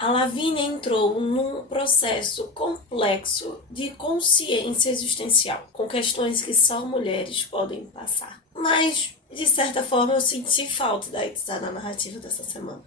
A Lavínia entrou num processo complexo de consciência existencial, com questões que só mulheres podem passar. Mas, de certa forma, eu senti falta da Itza na narrativa dessa semana.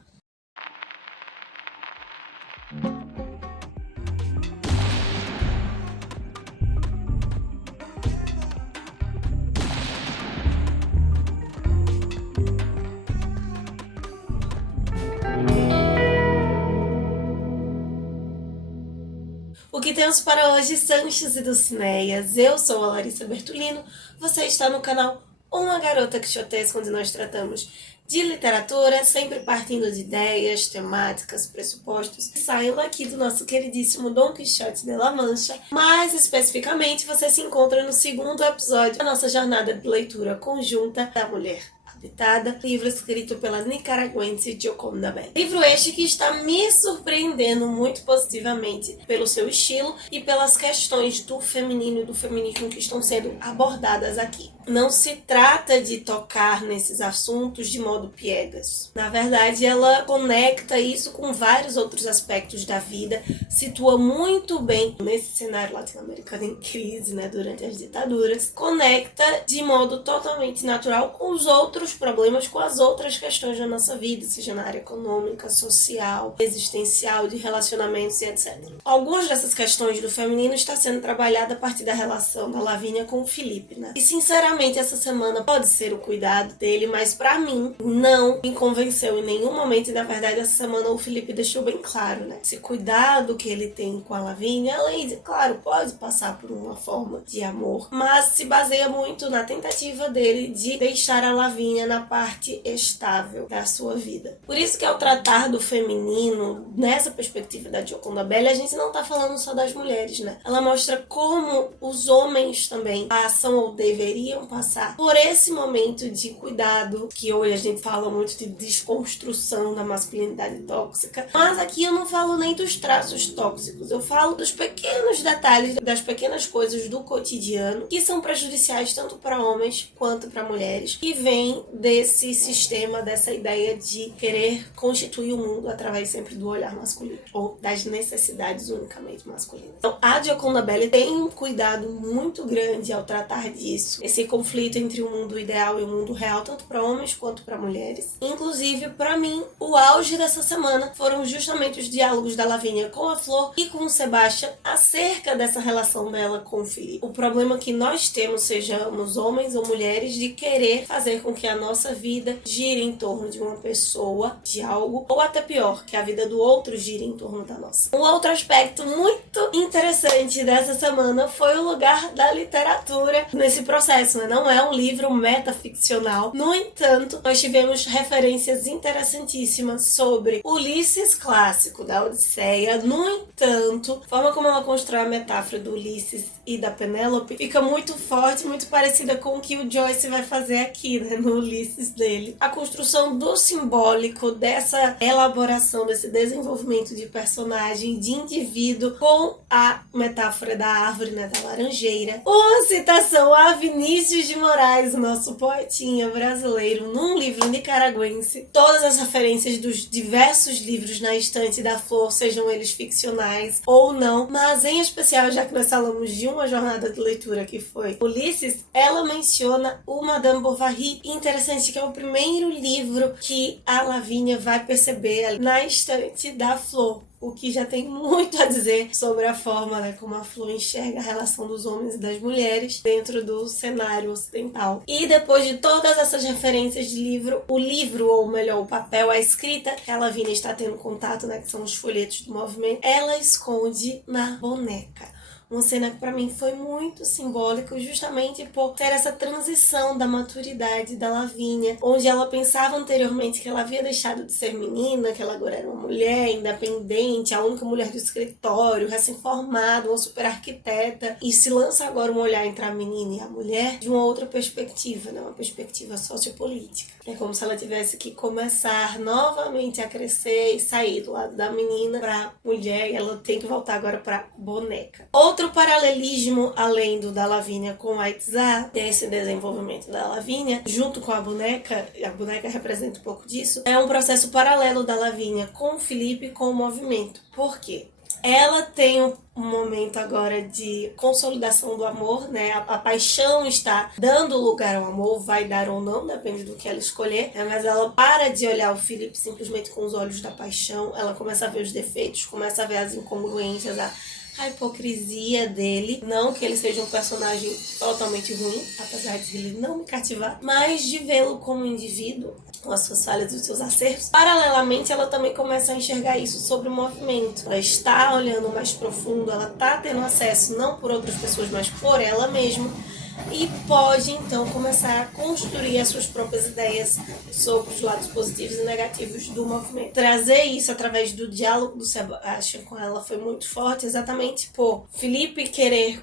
O que temos para hoje, Sanches e Dulcineias. Eu sou a Larissa Bertolino, você está no canal Uma Garota Quixotesca, onde nós tratamos de literatura, sempre partindo de ideias, temáticas, pressupostos que saiam aqui do nosso queridíssimo Dom Quixote de La Mancha. Mais especificamente, você se encontra no segundo episódio da nossa jornada de leitura conjunta da Mulher Habitada, livro escrito pela nicaragüense Gioconda Belli. Livro este que está me surpreendendo muito positivamente pelo seu estilo e pelas questões do feminino e do feminismo que estão sendo abordadas aqui. Não se trata de tocar nesses assuntos de modo piegas. Na verdade, ela conecta isso com vários outros aspectos da vida, situa muito bem nesse cenário latino-americano em crise, durante as ditaduras, conecta de modo totalmente natural com os outros problemas, com as outras questões da nossa vida, seja na área econômica, social, existencial, de relacionamentos e etc. Algumas dessas questões do feminino estão sendo trabalhadas a partir da relação da Lavínia com o Felipe, E sinceramente, essa semana pode ser o cuidado dele, mas pra mim não me convenceu em nenhum momento. E na verdade, essa semana o Felipe deixou bem claro, Esse cuidado que ele tem com a Lavínia, além de, claro, pode passar por uma forma de amor, mas se baseia muito na tentativa dele de deixar a Lavínia na parte estável da sua vida. Por isso que ao tratar do feminino, nessa perspectiva da Gioconda Belli, a gente não tá falando só das mulheres, Ela mostra como os homens também passam ou deveriam passar por esse momento de cuidado, que hoje a gente fala muito de desconstrução da masculinidade tóxica, mas aqui eu não falo nem dos traços tóxicos, eu falo dos pequenos detalhes, das pequenas coisas do cotidiano que são prejudiciais tanto para homens quanto para mulheres, que vem desse sistema, dessa ideia de querer constituir o mundo através sempre do olhar masculino, ou das necessidades unicamente masculinas. Então, a Gioconda Belli tem um cuidado muito grande ao tratar disso, esse conflito entre o mundo ideal e o mundo real, tanto para homens quanto para mulheres. Inclusive, para mim, o auge dessa semana foram justamente os diálogos da Lavínia com a Flor e com o Sebastian acerca dessa relação dela com o Felipe. O problema que nós temos, sejamos homens ou mulheres, de querer fazer com que a nossa vida gire em torno de uma pessoa, de algo, ou até pior, que a vida do outro gire em torno da nossa. Um outro aspecto muito interessante dessa semana foi o lugar da literatura nesse processo, Não é um livro metaficcional. No entanto, nós tivemos referências interessantíssimas sobre Ulisses clássico da Odisseia. No entanto, a forma como ela constrói a metáfora do Ulisses e da Penélope fica muito forte, muito parecida com o que o Joyce vai fazer aqui, no Ulisses dele. A construção do simbólico, dessa elaboração, desse desenvolvimento de personagem, de indivíduo, com a metáfora da árvore, da laranjeira. Uma citação a Vinícius de Moraes, o nosso poetinha brasileiro, num livro nicaragüense. Todas as referências dos diversos livros na estante da Flor, sejam eles ficcionais ou não, mas em especial, já que nós falamos de uma jornada de leitura que foi Ulisses, ela menciona o Madame Bovary. Interessante que é o primeiro livro que a Lavínia vai perceber na estante da Flor, o que já tem muito a dizer sobre a forma, como a Flor enxerga a relação dos homens e das mulheres dentro do cenário ocidental. E depois de todas essas referências de livro, o livro, ou melhor, o papel, a escrita que a Lavínia está tendo contato, que são os folhetos do movimento, ela esconde na boneca. Uma cena que para mim foi muito simbólica, justamente por ter essa transição da maturidade da Lavínia, onde ela pensava anteriormente que ela havia deixado de ser menina, que ela agora era uma mulher independente, a única mulher do escritório, recém-formada, uma super arquiteta, e se lança agora um olhar entre a menina e a mulher de uma outra perspectiva, uma perspectiva sociopolítica. É como se ela tivesse que começar novamente a crescer e sair do lado da menina para mulher, e ela tem que voltar agora para boneca. Outro Outro paralelismo, além do da Lavínia com a Itzá, desse desenvolvimento da Lavínia, junto com a boneca representa um pouco disso, é um processo paralelo da Lavínia com o Felipe, com o movimento. Por quê? Ela tem um momento agora de consolidação do amor, né? A paixão está dando lugar ao amor, vai dar ou não, depende do que ela escolher, né? Mas ela para de olhar o Felipe simplesmente com os olhos da paixão, ela começa a ver os defeitos, começa a ver as incongruências, a hipocrisia dele. Não que ele seja um personagem totalmente ruim, apesar de ele não me cativar, mas de vê-lo como indivíduo, com as suas falhas e os seus acertos. Paralelamente, ela também começa a enxergar isso sobre o movimento. Ela está olhando mais profundo, ela está tendo acesso não por outras pessoas, mas por ela mesma. E pode, então, começar a construir as suas próprias ideias sobre os lados positivos e negativos do movimento. Trazer isso através do diálogo do Sebastian com ela foi muito forte, exatamente por Felipe querer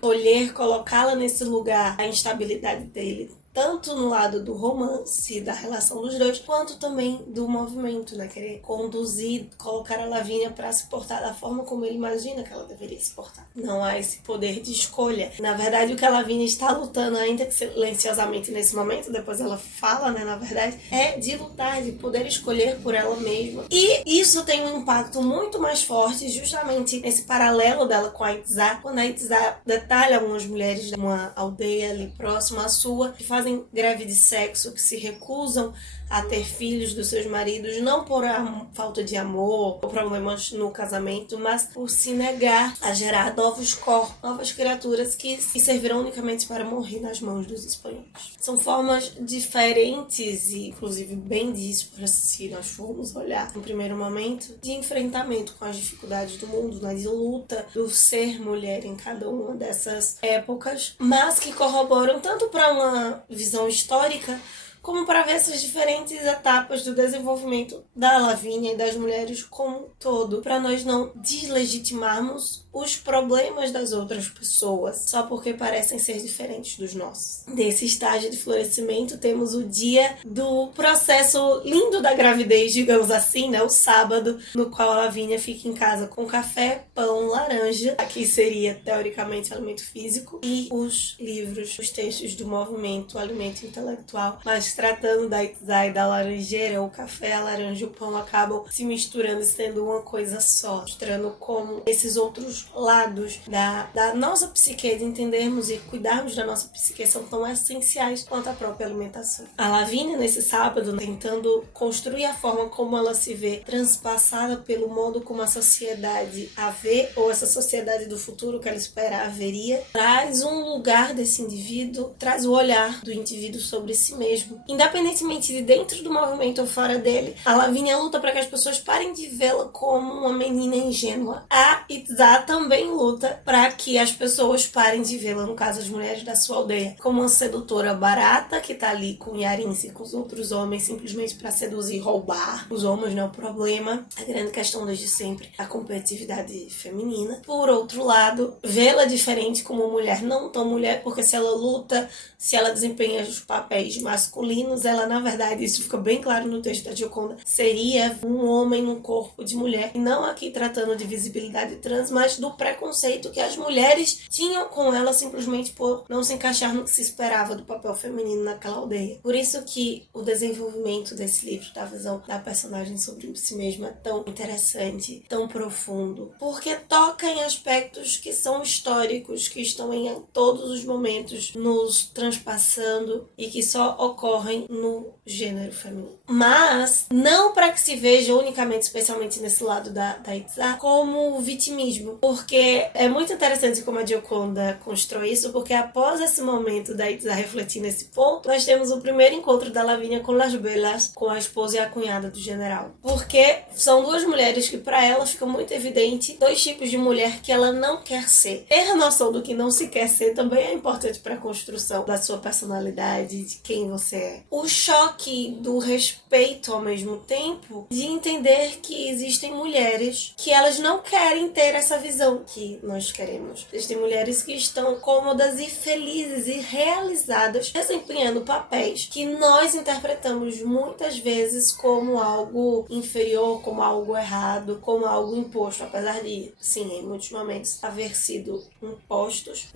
colocá-la nesse lugar, a instabilidade dele, tanto no lado do romance, da relação dos dois, quanto também do movimento, né? Querer conduzir, colocar a Lavínia para se portar da forma como ele imagina que ela deveria se portar. Não há esse poder de escolha. Na verdade, o que a Lavínia está lutando, ainda que silenciosamente nesse momento, depois ela fala, né, na verdade, é de lutar, de poder escolher por ela mesma. E isso tem um impacto muito mais forte justamente nesse paralelo dela com a Itzá, quando a Itzá detalha algumas mulheres de uma aldeia ali próxima à sua, que fazem greve de sexo, que se recusam a ter filhos dos seus maridos, não por falta de amor ou problemas no casamento, mas por se negar a gerar novos corpos, novas criaturas que servirão unicamente para morrer nas mãos dos espanhóis. São formas diferentes e, inclusive, bem dísparas, se nós formos olhar no primeiro momento, de enfrentamento com as dificuldades do mundo, né, de luta do ser mulher em cada uma dessas épocas, mas que corroboram tanto para uma visão histórica como para ver essas diferentes etapas do desenvolvimento da Lavínia e das mulheres como um todo, para nós não deslegitimarmos os problemas das outras pessoas só porque parecem ser diferentes dos nossos. Nesse estágio de florescimento temos o dia do processo lindo da gravidez, digamos assim, né? O sábado, no qual a Lavínia fica em casa com café, pão, laranja, aqui seria teoricamente alimento físico, e os livros, os textos do movimento, o alimento intelectual, mas tratando da Itzá e da laranjeira, o café, a laranja e o pão acabam se misturando e sendo uma coisa só, mostrando como esses outros lados da nossa psique, de entendermos e cuidarmos da nossa psique, são tão essenciais quanto a própria alimentação. A Lavínia, nesse sábado, tentando construir a forma como ela se vê transpassada pelo modo como a sociedade a vê, ou essa sociedade do futuro que ela espera haveria, traz um lugar desse indivíduo, traz o olhar do indivíduo sobre si mesmo. Independentemente de dentro do movimento ou fora dele, a Lavínia luta para que as pessoas parem de vê-la como uma menina ingênua. A Itzá também luta para que as pessoas parem de vê-la, no caso as mulheres da sua aldeia, como uma sedutora barata que tá ali com Yarince e com os outros homens simplesmente para seduzir e roubar os homens, não é o problema. A grande questão desde sempre é a competitividade feminina. Por outro lado, vê-la diferente como mulher, não tão mulher, porque se ela luta, se ela desempenha os papéis masculinos, ela na verdade, isso fica bem claro no texto da Gioconda, seria um homem num corpo de mulher. E não aqui tratando de visibilidade trans, mas do preconceito que as mulheres tinham com ela simplesmente por não se encaixar no que se esperava do papel feminino naquela aldeia. Por isso que o desenvolvimento desse livro, da visão da personagem sobre si mesma, é tão interessante, tão profundo, porque toca em aspectos que são históricos, que estão em todos os momentos nos transpassando e que só ocorrem no gênero feminino. Mas não para que se veja unicamente, especialmente nesse lado da Itzá, como vitimismo, porque é muito interessante como a Gioconda constrói isso, porque após esse momento da Itzá refletir nesse ponto, nós temos o primeiro encontro da Lavínia com Las Belas, com a esposa e a cunhada do general, porque são duas mulheres que para ela fica muito evidente dois tipos de mulher que ela não quer ser. Ter a noção do que não se quer ser também é importante para a construção da sua personalidade, de quem você o choque do respeito ao mesmo tempo, de entender que existem mulheres que elas não querem ter essa visão que nós queremos. Existem mulheres que estão cômodas e felizes e realizadas desempenhando papéis que nós interpretamos muitas vezes como algo inferior, como algo errado, como algo imposto, apesar de, sim, em muitos momentos haver sido impostos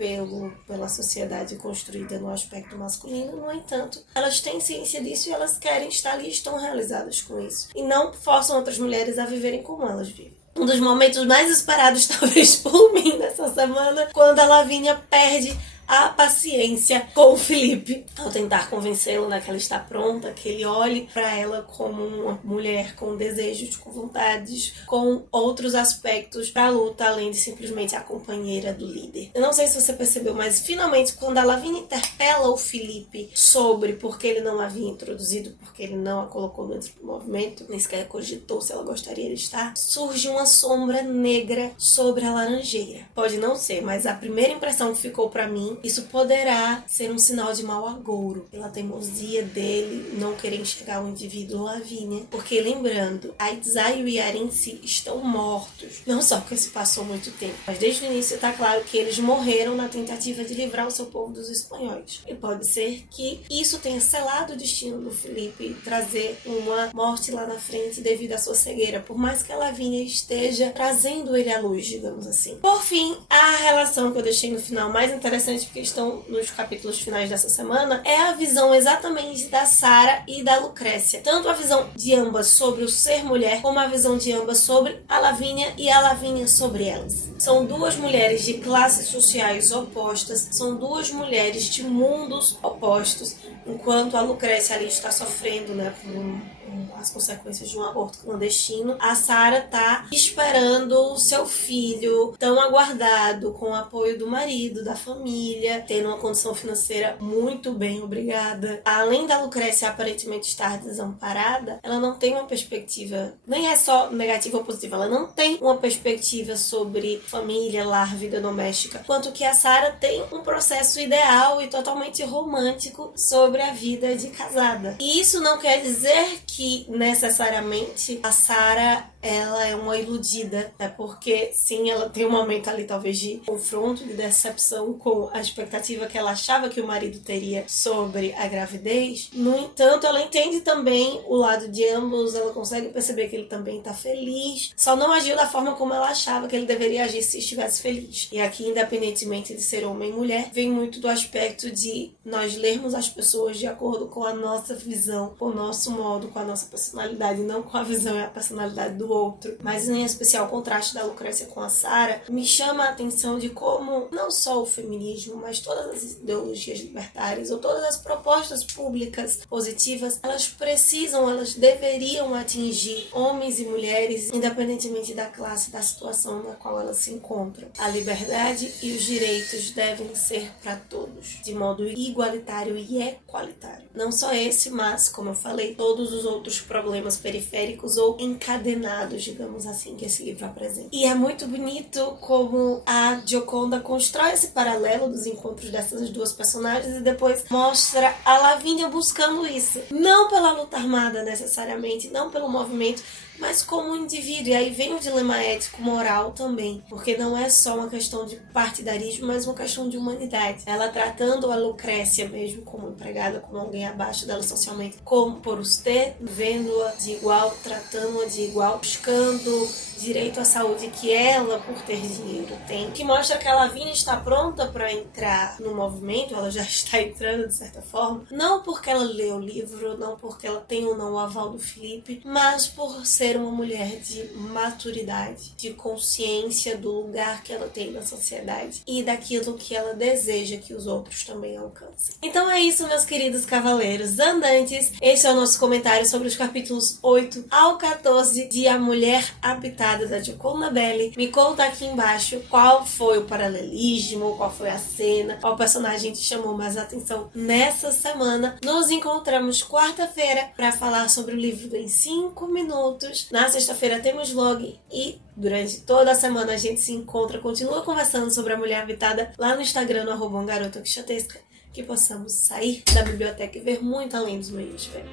pela sociedade construída no aspecto masculino. No entanto, elas têm ciência disso e elas querem estar ali e estão realizadas com isso. E não forçam outras mulheres a viverem como elas vivem. Um dos momentos mais esperados, talvez por mim, nessa semana, quando a Lavínia perde a paciência com o Felipe ao tentar convencê-lo, né, que ela está pronta, que ele olhe para ela como uma mulher com desejos, com vontades, com outros aspectos para a luta, além de simplesmente a companheira do líder. Eu não sei se você percebeu, mas finalmente quando a Lavínia interpela o Felipe sobre por que ele não a havia introduzido, porque ele não a colocou dentro do movimento, nem sequer cogitou se ela gostaria de estar, surge uma sombra negra sobre a laranjeira. Pode não ser, mas a primeira impressão que ficou para mim, isso poderá ser um sinal de mau agouro, pela teimosia dele não querer enxergar o indivíduo Lavínia. Porque lembrando, Aitzaio e o Yarensi estão mortos. Não só porque se passou muito tempo, mas desde o início está claro que eles morreram na tentativa de livrar o seu povo dos espanhóis. E pode ser que isso tenha selado o destino do Felipe, trazer uma morte lá na frente devido à sua cegueira, por mais que a Lavínia esteja trazendo ele à luz, digamos assim. Por fim, a relação que eu deixei no final mais interessante, porque estão nos capítulos finais dessa semana, é a visão exatamente da Sarah e da Lucrécia. Tanto a visão de ambas sobre o ser mulher, como a visão de ambas sobre a Lavínia e a Lavínia sobre elas. São duas mulheres de classes sociais opostas, são duas mulheres de mundos opostos, enquanto a Lucrécia ali está sofrendo, né, por as consequências de um aborto clandestino, a Sarah tá esperando o seu filho tão aguardado, com o apoio do marido, da família, tendo uma condição financeira muito bem, obrigada. Além da Lucrécia aparentemente estar desamparada, ela não tem uma perspectiva, nem é só negativa ou positiva, ela não tem uma perspectiva sobre família, lar, vida doméstica, quanto que a Sarah tem um processo ideal e totalmente romântico sobre a vida de casada. E isso não quer dizer que necessariamente a Sarah ela é uma iludida, né? Porque sim, ela tem um momento ali talvez de confronto, de decepção com a expectativa que ela achava que o marido teria sobre a gravidez. No entanto, ela entende também o lado de ambos, ela consegue perceber que ele também está feliz, só não agiu da forma como ela achava que ele deveria agir se estivesse feliz. E aqui, independentemente de ser homem e mulher, vem muito do aspecto de nós lermos as pessoas de acordo com a nossa visão, com o nosso modo, com a nossa personalidade, não com a visão e a personalidade do outro. Mas em especial o contraste da Lucrécia com a Sarah me chama a atenção de como não só o feminismo, mas todas as ideologias libertárias ou todas as propostas públicas positivas, elas deveriam atingir homens e mulheres independentemente da classe, da situação na qual elas se encontram. A liberdade e os direitos devem ser para todos, de modo igualitário e equalitário. Não só esse, mas, como eu falei, todos os outros problemas periféricos ou encadenados, digamos assim, que esse livro apresenta. E é muito bonito como a Gioconda constrói esse paralelo dos encontros dessas duas personagens e depois mostra a Lavínia buscando isso. Não pela luta armada necessariamente, não pelo movimento, mas como um indivíduo. E aí vem o dilema ético-moral também, porque não é só uma questão de partidarismo, mas uma questão de humanidade. Ela tratando a Lucrécia mesmo como empregada, como alguém abaixo dela socialmente, como por os ter, vendo-a de igual, tratando-a de igual, buscando direito à saúde que ela, por ter dinheiro, tem. Que mostra que a Lavínia está pronta para entrar no movimento, ela já está entrando de certa forma, não porque ela lê o livro, não porque ela tem ou não o aval do Felipe, mas por ser uma mulher de maturidade, de consciência do lugar que ela tem na sociedade e daquilo que ela deseja que os outros também alcancem. Então é isso, meus queridos cavaleiros andantes. Esse é o nosso comentário sobre os capítulos 8 ao 14 de A Mulher Habitada, da Gioconda Belli. Me conta aqui embaixo qual foi o paralelismo, qual foi a cena, qual personagem te chamou mais a atenção nessa semana. Nos encontramos quarta-feira para falar sobre o livro em 5 minutos. Na sexta-feira temos vlog e durante toda a semana a gente se encontra, continua conversando sobre A Mulher Habitada lá no Instagram, no @garota quixotesca. que possamos sair da biblioteca e ver muito além dos meios de ver.